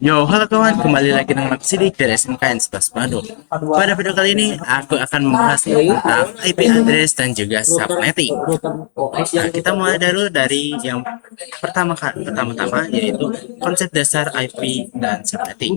Yo, halo kawan, kembali lagi dengan aku Sidik dari SMKN 11 Bandung. Pada video kali ini, aku akan membahas tentang IP address dan juga subnetting. Nah, kita mulai dulu dari yang pertama-tama, yaitu konsep dasar IP dan subnetting.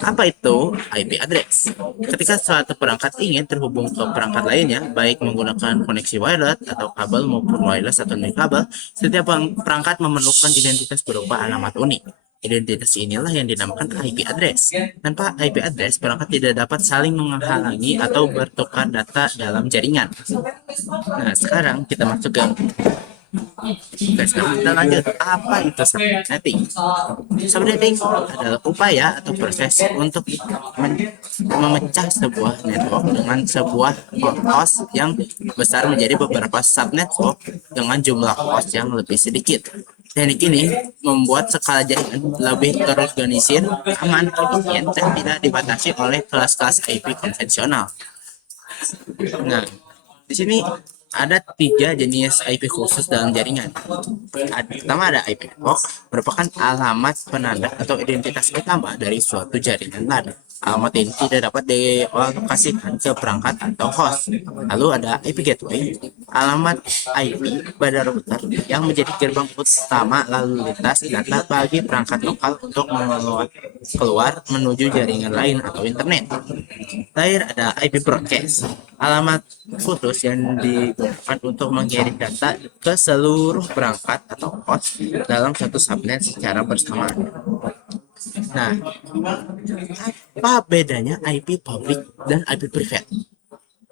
Apa itu IP address? Ketika suatu perangkat ingin terhubung ke perangkat lainnya, baik menggunakan koneksi wireless atau kabel maupun wireless atau non-kabel, setiap perangkat memerlukan identitas berupa alamat unik. Identitas inilah yang dinamakan IP address. Tanpa IP address, perangkat tidak dapat saling menghalangi atau bertukar data dalam jaringan. Nah, sekarang kita masuk ke sekarang kita lanjut. Apa itu subnetting? Subnetting adalah upaya atau proses untuk memecah sebuah network dengan sebuah host yang besar menjadi beberapa subnetwork dengan jumlah host yang lebih sedikit. Teknik ini membuat skala jaringan lebih terorganisir, aman, efisien, dan tidak dibatasi oleh kelas-kelas IP konvensional. Nah, di sini ada 3 jenis IP khusus dalam jaringan. Pertama ada IP network, merupakan alamat penanda atau identitas utama dari suatu jaringan LAN. Alamat ini tidak dapat dialokasikan ke perangkat atau host. Lalu ada IP gateway, alamat IP pada router yang menjadi gerbang utama lalu lintas data bagi perangkat lokal untuk keluar menuju jaringan lain atau internet. Terakhir ada IP broadcast, alamat khusus yang digunakan untuk mengirim data ke seluruh perangkat atau host dalam satu subnet secara bersamaan. Nah, apa bedanya IP public dan IP private?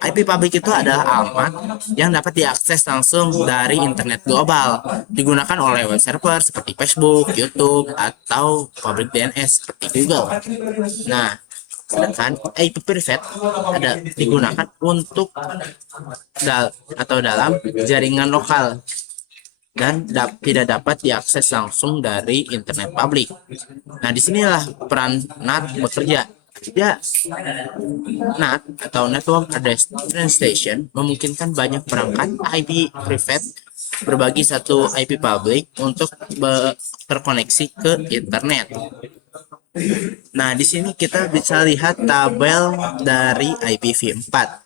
IP public itu adalah alamat yang dapat diakses langsung dari internet global, digunakan oleh web server seperti Facebook, YouTube, atau public DNS seperti Google. Nah, sedangkan IP private digunakan untuk dalam jaringan lokal dan tidak dapat diakses langsung dari internet publik. Nah, disinilah peran NAT bekerja. Ya, NAT atau Network Address Translation memungkinkan banyak perangkat IP private berbagi satu IP public untuk terkoneksi ke internet. Nah, di sini kita bisa lihat tabel dari IPv4.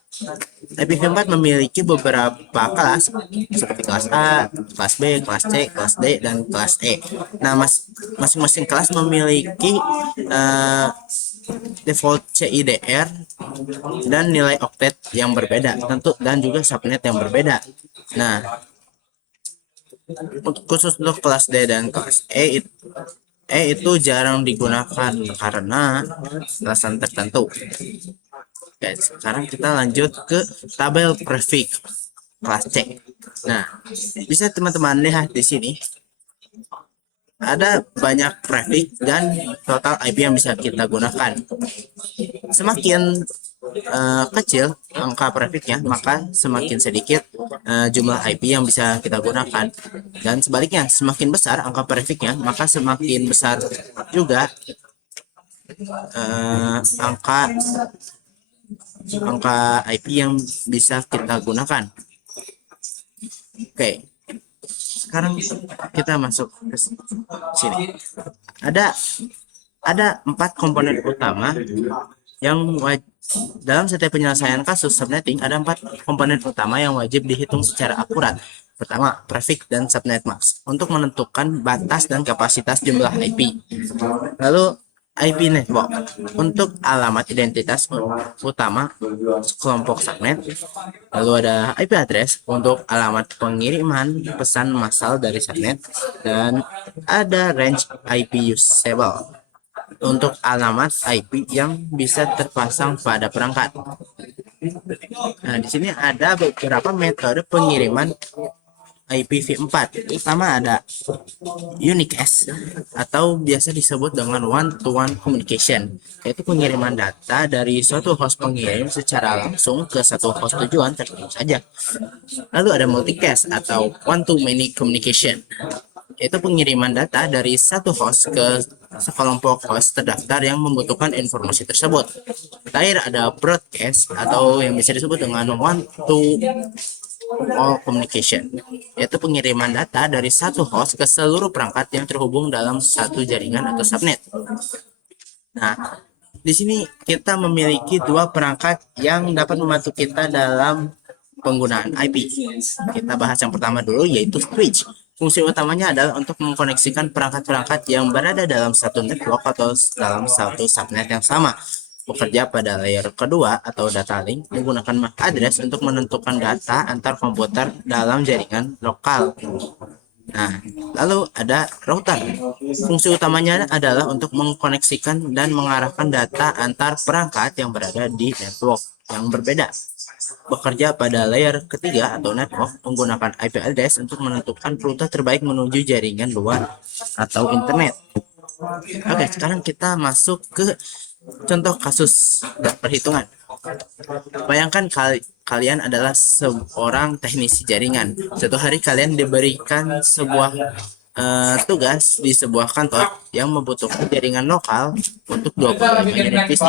IPv4 memiliki beberapa kelas seperti kelas A, kelas B, kelas C, kelas D, dan kelas E. Nah, masing-masing kelas memiliki default CIDR dan nilai oktet yang berbeda, tentu, dan juga subnet yang berbeda. Nah, khusus untuk kelas D dan kelas E itu jarang digunakan karena alasan tertentu. Oke, sekarang kita lanjut ke tabel prefix kelas C. Nah, bisa teman-teman lihat di sini ada banyak prefix dan total IP yang bisa kita gunakan. Semakin kecil angka prefixnya, maka semakin sedikit jumlah IP yang bisa kita gunakan. Dan sebaliknya, semakin besar angka prefixnya, maka semakin besar juga angka IP yang bisa kita gunakan. Oke, sekarang kita masuk ke sini. Ada 4 komponen utama yang dalam setiap penyelesaian kasus subnetting. Ada 4 komponen utama yang wajib dihitung secara akurat. Pertama, prefix dan subnet mask untuk menentukan batas dan kapasitas jumlah IP. Lalu IP network untuk alamat identitas utama kelompok subnet. Lalu ada IP address untuk alamat pengiriman pesan massal dari subnet, dan ada range IP usable untuk alamat IP yang bisa terpasang pada perangkat. Nah, di sini ada beberapa metode pengiriman IPv4. Pertama ada UNICAS atau biasa disebut dengan one-to-one communication, yaitu pengiriman data dari suatu host pengirim secara langsung ke satu host tujuan tertentu saja. Lalu ada multicast atau one-to-many communication, yaitu pengiriman data dari satu host ke sekelompok host terdaftar yang membutuhkan informasi tersebut. Terakhir ada broadcast atau yang bisa disebut dengan one-to-all communication, yaitu pengiriman data dari satu host ke seluruh perangkat yang terhubung dalam satu jaringan atau subnet. Nah, di sini kita memiliki dua perangkat yang dapat membantu kita dalam penggunaan IP. Kita bahas yang pertama dulu, yaitu switch. Fungsi utamanya adalah untuk mengkoneksikan perangkat-perangkat yang berada dalam satu network atau dalam satu subnet yang sama. Bekerja pada layer kedua atau data link menggunakan MAC address untuk menentukan data antar komputer dalam jaringan lokal. Nah, lalu ada router. Fungsi utamanya adalah untuk mengkoneksikan dan mengarahkan data antar perangkat yang berada di network yang berbeda. Bekerja pada layer ketiga atau network menggunakan IP address untuk menentukan rute terbaik menuju jaringan luar atau internet. Oke, sekarang kita masuk ke contoh kasus dan perhitungan. Bayangkan kalian adalah seorang teknisi jaringan. Suatu hari kalian diberikan sebuah tugas di sebuah kantor yang membutuhkan jaringan lokal untuk 25 unit PC.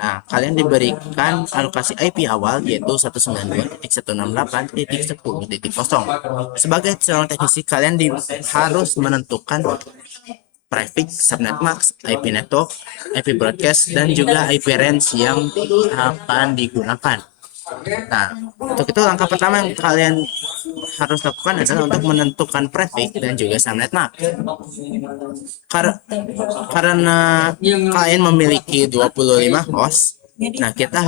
Nah, kalian diberikan alokasi IP awal yaitu 192.168.10.0. Sebagai seorang teknisi, kalian harus menentukan prefix, subnet mask, IP network, IP broadcast, dan juga IP range yang akan digunakan. Nah, untuk itu langkah pertama yang kalian harus lakukan adalah untuk menentukan prefix dan juga subnet mask. Karena kalian memiliki 25 host, nah kita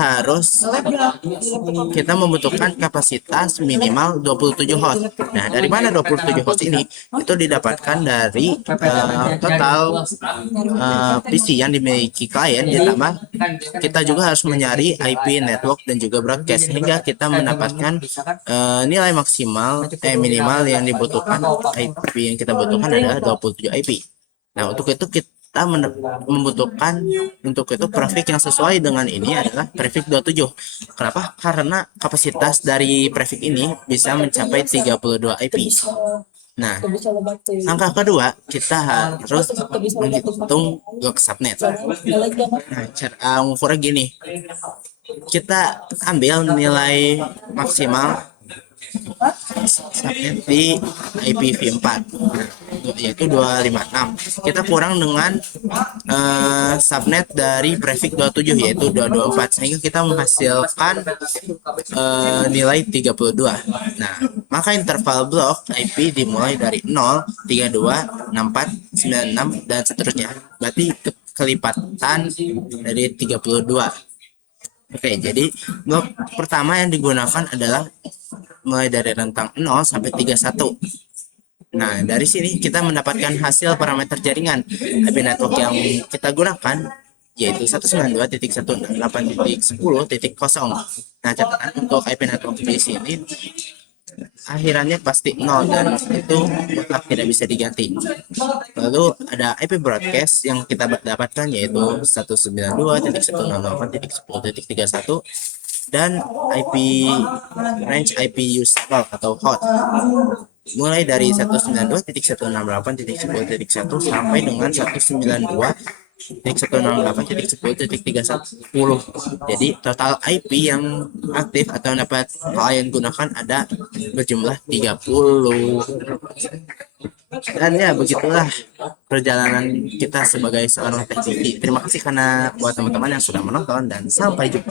membutuhkan kapasitas minimal 27 host. Nah, dari mana 27 host ini? Itu didapatkan dari total PC yang dimiliki klien, ditambah kita juga harus mencari IP network dan juga broadcast sehingga kita mendapatkan nilai maksimal minimal yang dibutuhkan. IP yang kita butuhkan adalah 27 IP. Nah, untuk itu kita membutuhkan prefix yang sesuai dengan ini adalah prefix 27. Kenapa? Karena kapasitas dari prefix ini bisa mencapai 32 IP. Nah, langkah kedua kita harus menghitung blok subnet. Nah, cara mengukurnya gini. Kita ambil nilai maksimal subnet di IPv4 yaitu 256. Kita kurang dengan subnet dari prefix 27 yaitu 224 sehingga kita menghasilkan nilai 32. Nah, maka interval blok IP dimulai dari 0, 32, 64, 96 dan seterusnya. Berarti kelipatan dari 32. Oke, jadi blok pertama yang digunakan adalah mulai dari rentang 0 sampai 31. Nah, dari sini kita mendapatkan hasil parameter jaringan IP network yang kita gunakan yaitu 192.168.10.0. Nah, catatan untuk IP network di sini akhirannya pasti 0 dan itu mutlak tidak bisa diganti. Lalu ada IP broadcast yang kita dapatkan yaitu 192.168.10.31 dan IP range IP usable atau hot mulai dari 192.168.10.1 sampai dengan 192.168.10.31. Jadi total IP yang aktif atau dapat kalian gunakan ada berjumlah 30. Dan ya begitulah perjalanan kita sebagai seorang teknisi. Terima kasih karena buat teman-teman yang sudah menonton dan sampai jumpa.